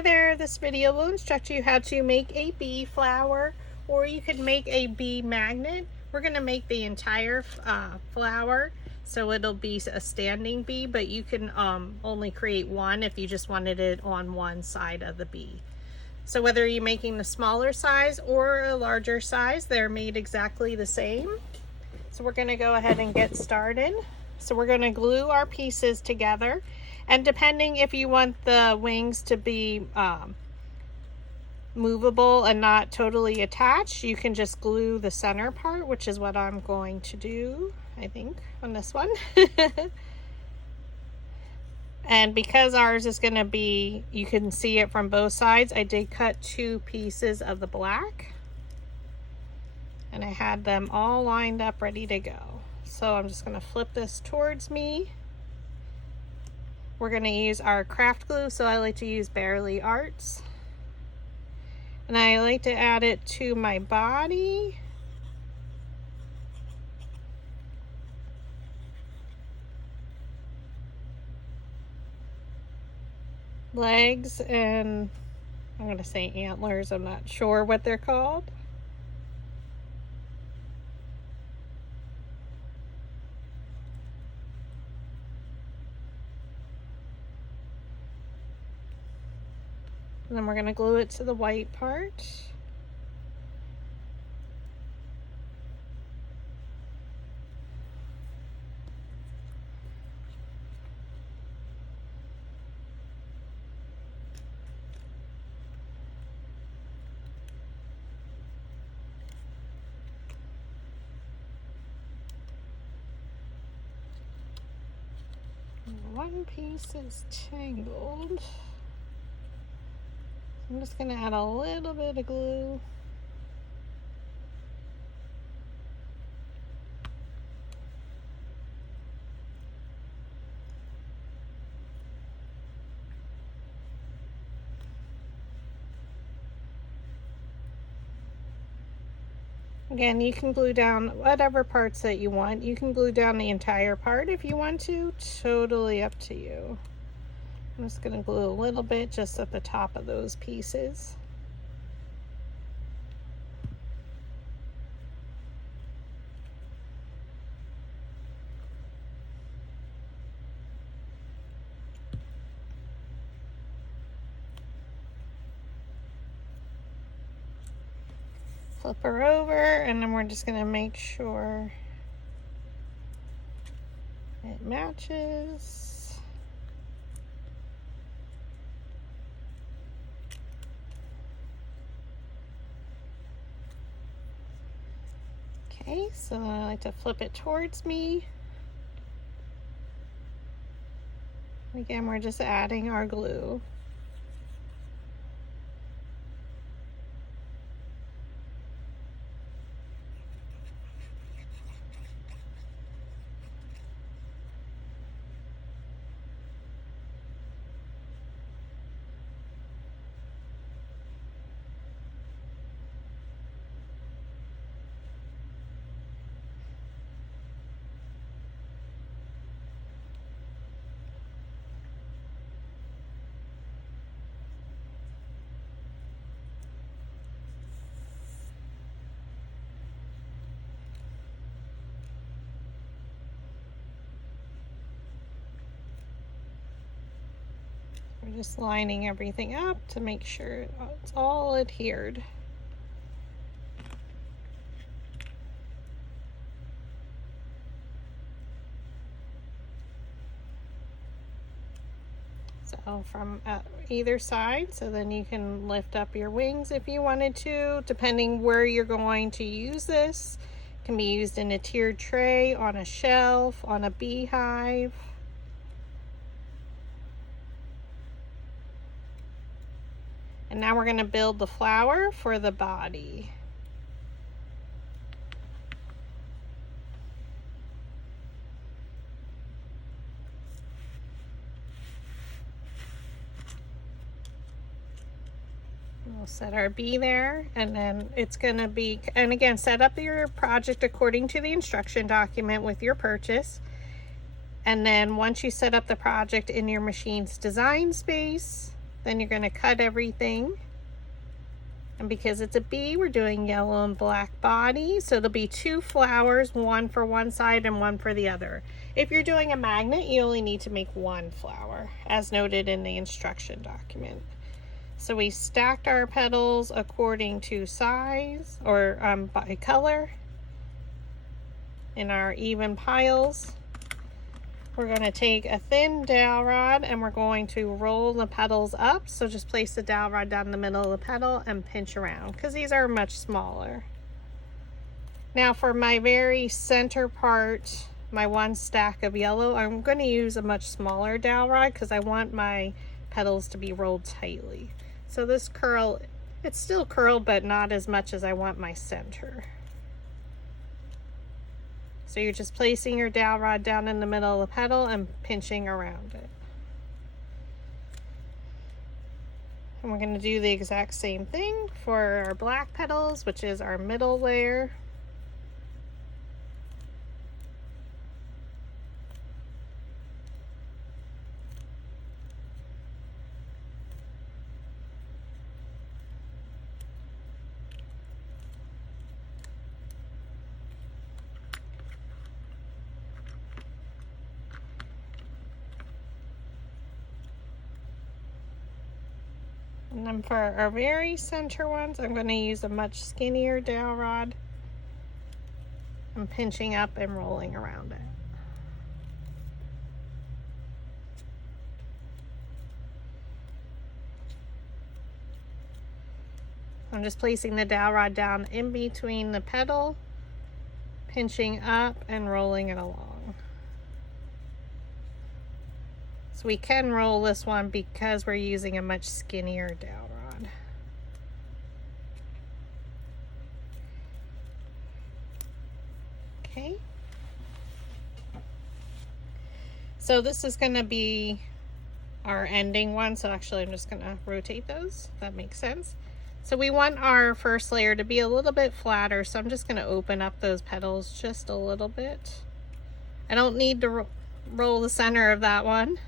Hi there, this video will instruct you how to make a bee flower, or you could make a bee magnet. We're going to make the entire flower, so it'll be a standing bee, but you can only create one if you just wanted it on one side of the bee. So whether you're making the smaller size or a larger size, they're made exactly the same. So we're going to go ahead and get started. So we're going to glue our pieces together, and depending if you want the wings to be movable and not totally attached, you can just glue the center part, which is what I'm going to do, I think, on this one. And because ours is going to be, you can see it from both sides, I did cut 2 pieces of the black, and I had them all lined up ready to go. So I'm just going to flip this towards me. We're going to use our craft glue, so I like to use Barely Arts. And I like to add it to my body. Legs, and I'm going to say antlers, I'm not sure what they're called. And then we're going to glue it to the white part. One piece is tangled. I'm just going to add a little bit of glue. Again, you can glue down whatever parts that you want. You can glue down the entire part if you want to. Totally up to you. I'm just going to glue a little bit just at the top of those pieces. Flip her over, and then we're just going to make sure it matches. Okay, so I like to flip it towards me. Again, we're just adding our glue. We're just lining everything up to make sure it's all adhered. So from either side, so then you can lift up your wings if you wanted to, depending where you're going to use this. It can be used in a tiered tray, on a shelf, on a beehive. And now we're going to build the flower for the body. We'll set our bee there, and then it's going to be, and again, set up your project according to the instruction document with your purchase. And then once you set up the project in your machine's design space, Then you're going to cut everything. And because it's a bee, we're doing yellow and black body. So it'll be 2 flowers, one for one side and one for the other. If you're doing a magnet, you only need to make 1 flower, as noted in the instruction document. So we stacked our petals according to size, or by color, in our even piles. We're going to take a thin dowel rod and we're going to roll the petals up. So just place the dowel rod down the middle of the petal and pinch around, because these are much smaller. Now for my very center part, my 1 stack of yellow, I'm going to use a much smaller dowel rod because I want my petals to be rolled tightly. So this curl, it's still curled, but not as much as I want my center. So you're just placing your dowel rod down in the middle of the petal and pinching around it. And we're going to do the exact same thing for our black petals, which is our middle layer. And then for our very center ones, I'm going to use a much skinnier dowel rod. I'm pinching up and rolling around it. I'm just placing the dowel rod down in between the petal, pinching up and rolling it along. So we can roll this one because we're using a much skinnier dowel rod. Okay. So this is going to be our ending one. So actually I'm just going to rotate those. That makes sense. So we want our first layer to be a little bit flatter. So I'm just going to open up those petals just a little bit. I don't need to roll the center of that one.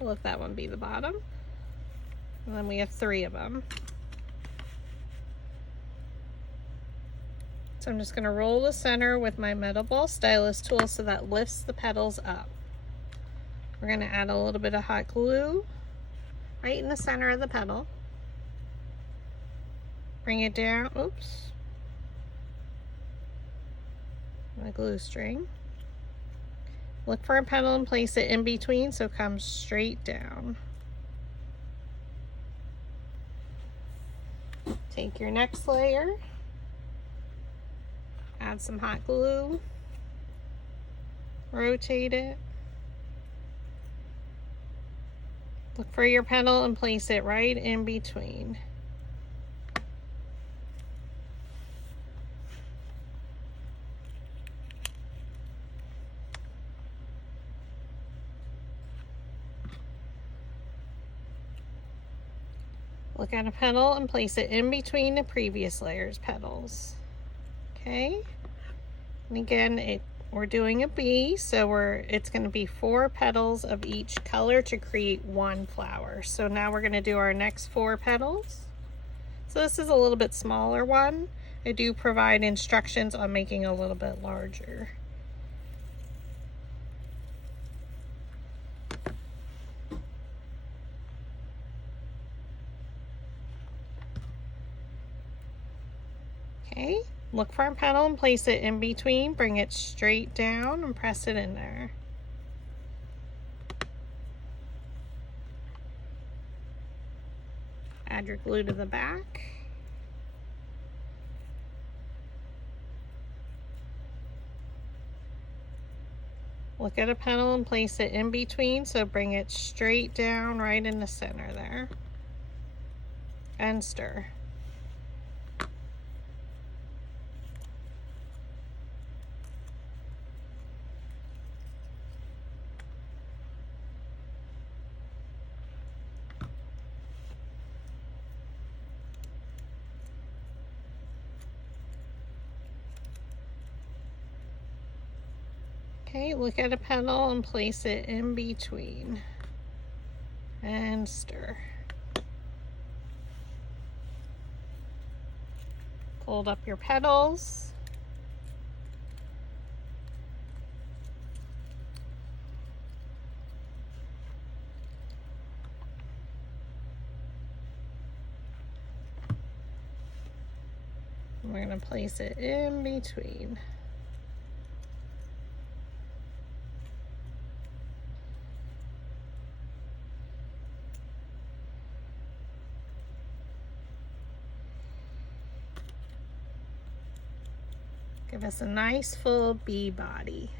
We'll let that one be the bottom. And then we have 3 of them. So I'm just going to roll the center with my metal ball stylus tool so that lifts the petals up. We're going to add a little bit of hot glue right in the center of the petal. Bring it down. Oops. My glue string. Look for a petal and place it in between so it comes straight down. Take your next layer, add some hot glue, rotate it. Look for your petal and place it right in between. Look at a petal and place it in between the previous layer's petals. Okay, and again we're doing a bee, so it's going to be 4 petals of each color to create 1 flower. So now we're going to do our next 4 petals. So this is a little bit smaller one. I do provide instructions on making a little bit larger. Okay, look for a petal and place it in between. Bring it straight down and press it in there. Add your glue to the back. Look at a petal and place it in between, so bring it straight down right in the center there. And stir. Okay, look at a petal and place it in between and stir. Fold up your petals. We're going to place it in between. Give us a nice full bee body.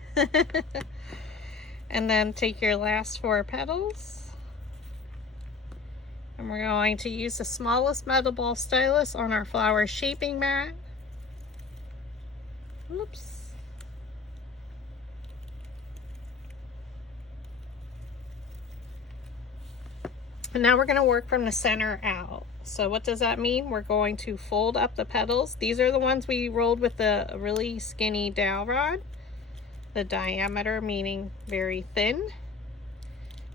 And then take your last 4 petals. And we're going to use the smallest metal ball stylus on our flower shaping mat. Oops. And now we're going to work from the center out. So what does that mean? We're going to fold up the petals. These are the ones we rolled with the really skinny dowel rod. The diameter meaning very thin.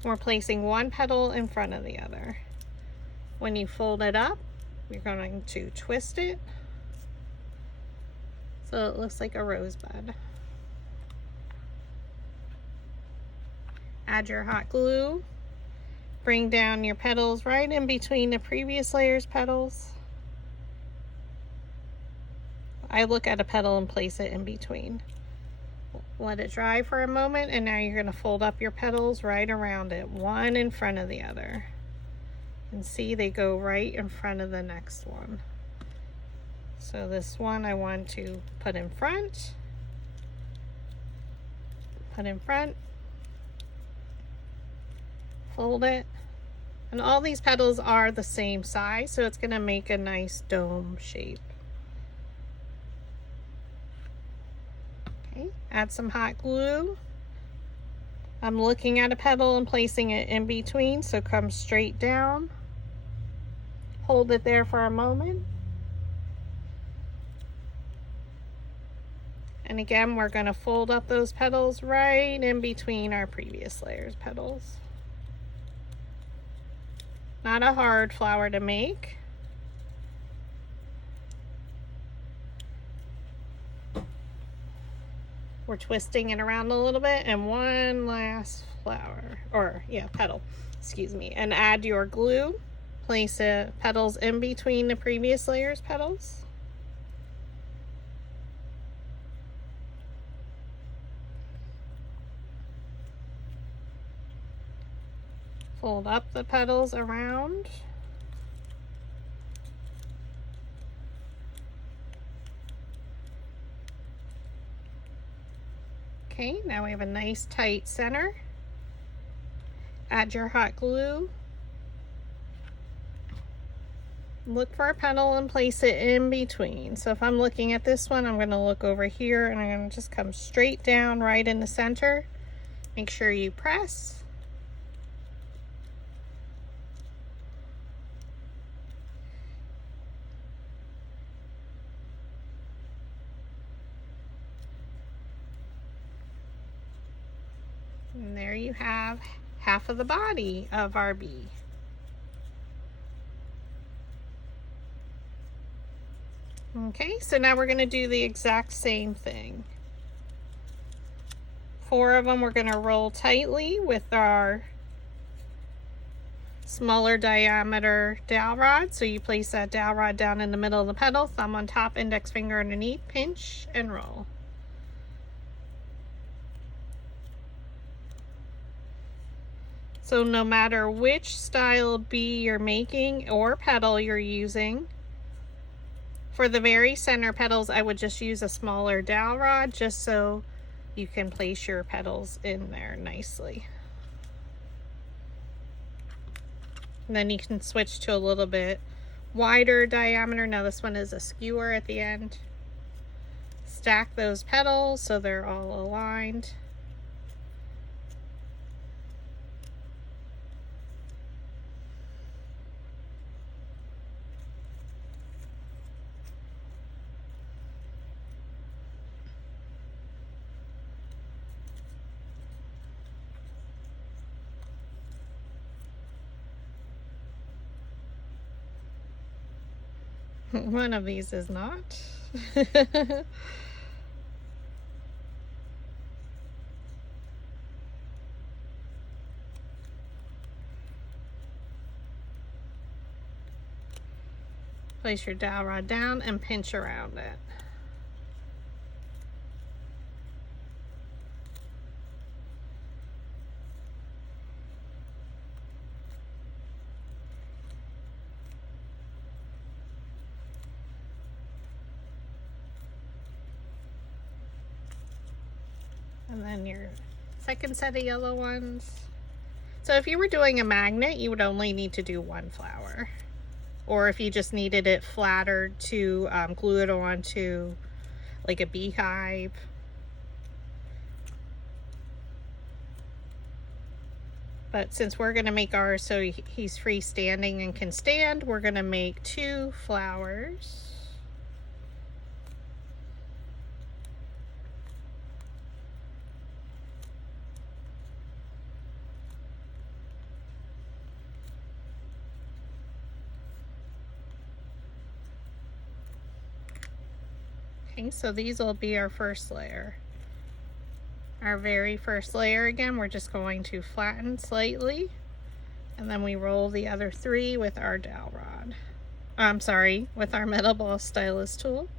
We're placing one petal in front of the other. When you fold it up, you're going to twist it so it looks like a rosebud. Add your hot glue. Bring down your petals right in between the previous layer's petals. I look at a petal and place it in between. Let it dry for a moment, and now you're going to fold up your petals right around it, one in front of the other. And see, they go right in front of the next one. So this one I want to put in front, fold it, and all these petals are the same size, so it's going to make a nice dome shape. Okay, add some hot glue. I'm looking at a petal and placing it in between, so come straight down. Hold it there for a moment. And again, we're going to fold up those petals right in between our previous layer's petals. Not a hard flower to make. We're twisting it around a little bit, and one last petal, excuse me, and add your glue. Place the petals in between the previous layer's petals. Fold up the petals around. Okay, now we have a nice tight center. Add your hot glue. Look for a petal and place it in between. So if I'm looking at this one, I'm going to look over here and I'm going to just come straight down right in the center. Make sure you press. And there you have half of the body of our bee. Okay, so now we're going to do the exact same thing. 4 of them we're going to roll tightly with our smaller diameter dowel rod. So you place that dowel rod down in the middle of the petal, thumb on top, index finger underneath, pinch and roll. So no matter which style bee you're making or petal you're using, for the very center petals, I would just use a smaller dowel rod just so you can place your petals in there nicely. And then you can switch to a little bit wider diameter. Now this one is a skewer at the end. Stack those petals so they're all aligned. One of these is not. Place your dowel rod down and pinch around it. And then your second set of yellow ones. So if you were doing a magnet, you would only need to do one flower. Or if you just needed it flattered to glue it onto like a beehive. But since we're going to make ours so he's freestanding and can stand, we're going to make 2 flowers. Okay, so these will be our first layer. Our very first layer, again, we're just going to flatten slightly, and then we roll the other 3 with our dowel rod. I'm sorry, with our metal ball stylus tool.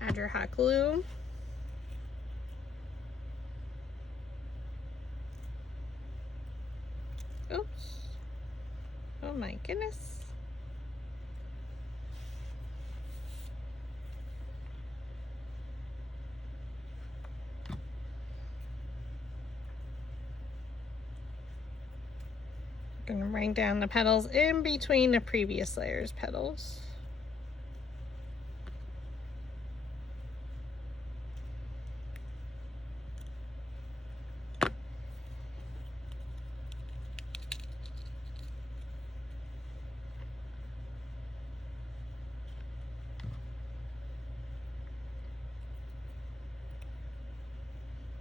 Add your hot glue. Oops. Oh my goodness. I'm gonna bring down the petals in between the previous layer's petals.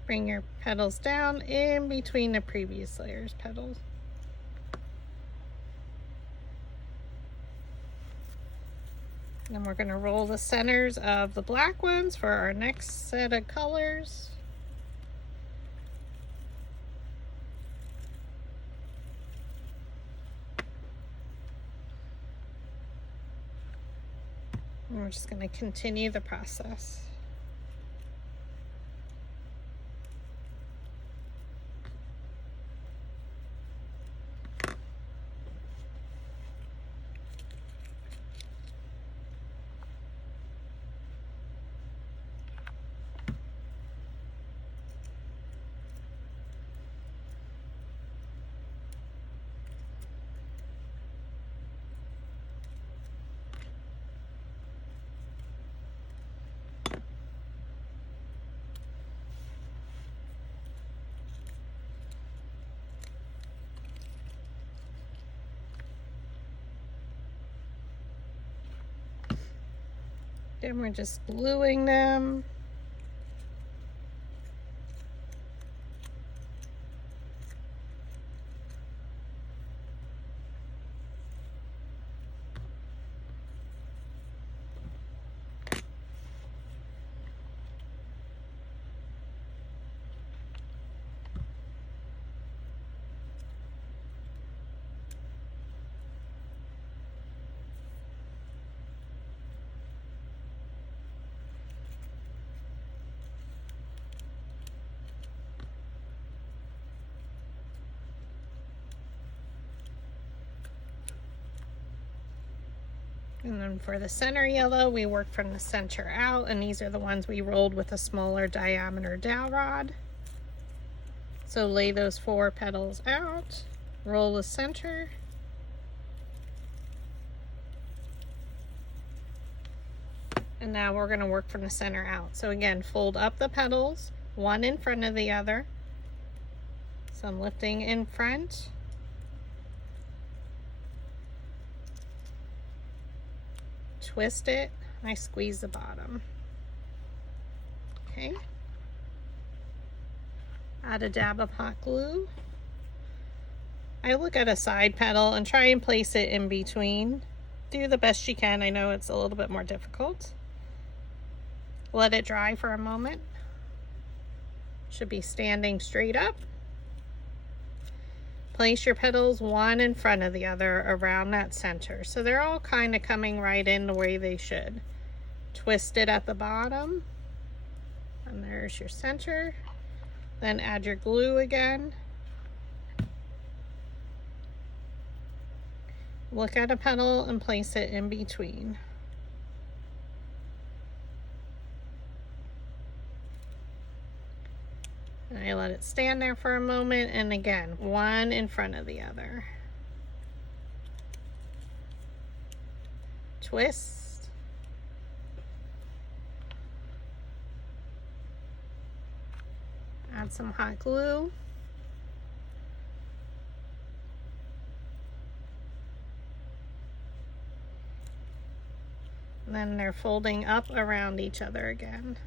Bring your petals down in between the previous layer's petals. Then we're going to roll the centers of the black ones for our next set of colors. And we're just going to continue the process. Then we're just gluing them. And then for the center yellow, we work from the center out, and these are the ones we rolled with a smaller diameter dowel rod. So lay those 4 petals out, roll the center, and now we're going to work from the center out. So again, fold up the petals, one in front of the other. So I'm lifting in front. Twist it, and I squeeze the bottom. Okay. Add a dab of hot glue. I look at a side petal and try and place it in between. Do the best you can. I know it's a little bit more difficult. Let it dry for a moment. Should be standing straight up. Place your petals one in front of the other around that center. So they're all kind of coming right in the way they should. Twist it at the bottom. And there's your center. Then add your glue again. Look at a petal and place it in between. And I let it stand there for a moment, and again, one in front of the other. Twist. Add some hot glue. And then they're folding up around each other again.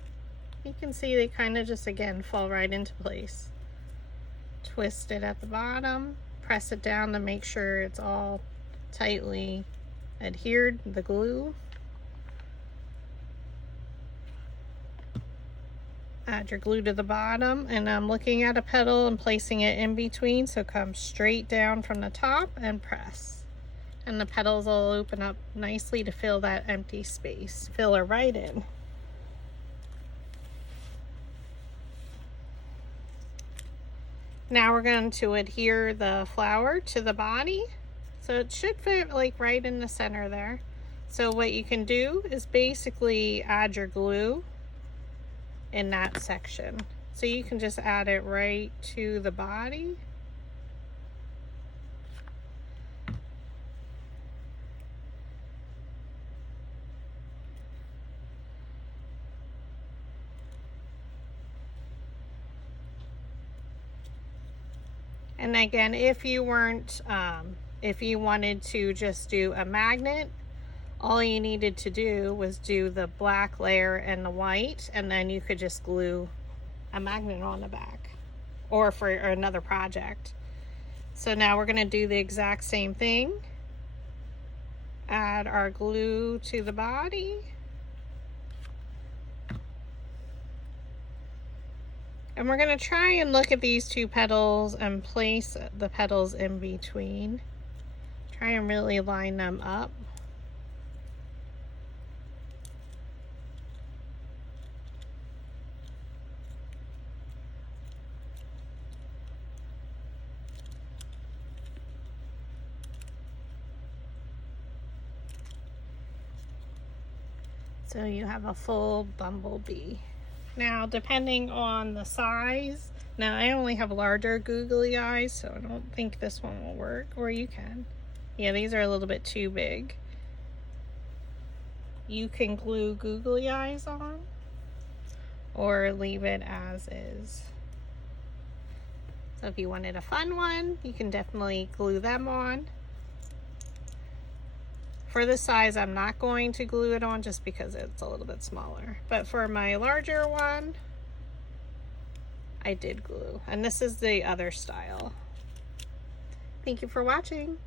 You can see they kind of just again fall right into place. Twist it at the bottom, press it down to make sure it's all tightly adhered, the glue. Add your glue to the bottom, and I'm looking at a petal and placing it in between, so come straight down from the top and press. And the petals will open up nicely to fill that empty space. Fill her right in. Now we're going to adhere the flower to the body. So it should fit like right in the center there. So what you can do is basically add your glue in that section. So you can just add it right to the body. And again, if you weren't, if you wanted to just do a magnet, all you needed to do was do the black layer and the white, and then you could just glue a magnet on the back, or for another project. So now we're gonna do the exact same thing. Add our glue to the body. And we're going to try and look at these two petals and place the petals in between. Try and really line them up. So you have a full bumblebee. Now, depending on the size, now I only have larger googly eyes, so I don't think this one will work, or you can. Yeah, these are a little bit too big. You can glue googly eyes on, or leave it as is. So if you wanted a fun one, you can definitely glue them on. For this size, I'm not going to glue it on just because it's a little bit smaller. But for my larger one, I did glue. And this is the other style. Thank you for watching.